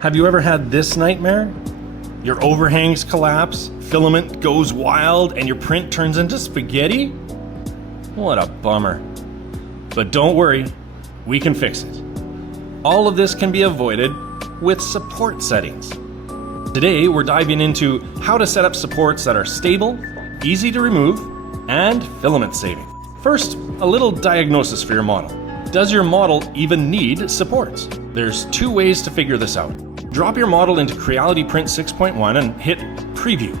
Have you ever had this nightmare? Your overhangs collapse, filament goes wild, and your print turns into spaghetti? What a bummer. But don't worry, we can fix it. All of this can be avoided with support settings. Today, we're diving into how to set up supports that are stable, easy to remove, and filament saving. First, a little diagnosis for your model. Does your model even need supports? There's two ways to figure this out. Drop your model into Creality Print 6.1 and hit Preview.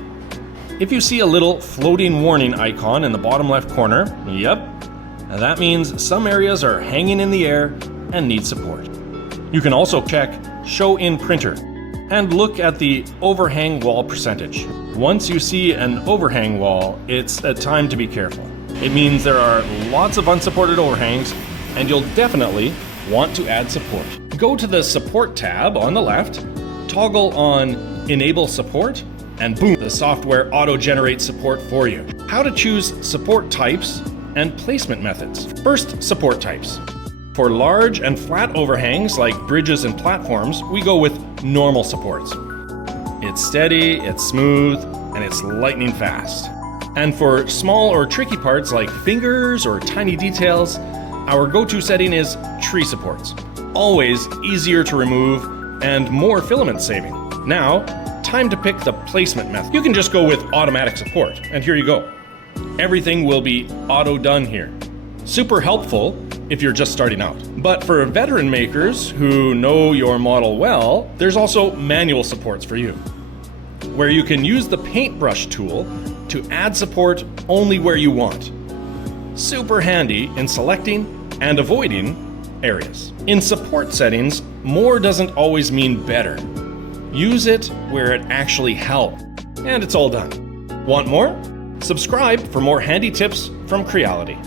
If you see a little floating warning icon in the bottom left corner, yep, that means some areas are hanging in the air and need support. You can also check Show in Printer and look at the overhang wall percentage. Once you see an overhang wall, it's a time to be careful. It means there are lots of unsupported overhangs, and you'll definitely want to add support. Go to the Support tab on the left, toggle on Enable Support, and boom, the software auto-generates support for you. How to choose support types and placement methods. First, support types. For large and flat overhangs like bridges and platforms, we go with normal supports. It's steady, it's smooth, and it's lightning fast. And for small or tricky parts like fingers or tiny details, our go-to setting is tree supports. Always easier to remove and more filament saving. Now, time to pick the placement method. You can just go with automatic support, and here you go. Everything will be auto-done here. Super helpful if you're just starting out. But for veteran makers who know your model well, there's also manual supports for you, where you can use the paintbrush tool to add support only where you want. Super handy in selecting and avoiding areas. In support settings, more doesn't always mean better. Use it where it actually helps, and it's all done. Want more? Subscribe for more handy tips from Creality.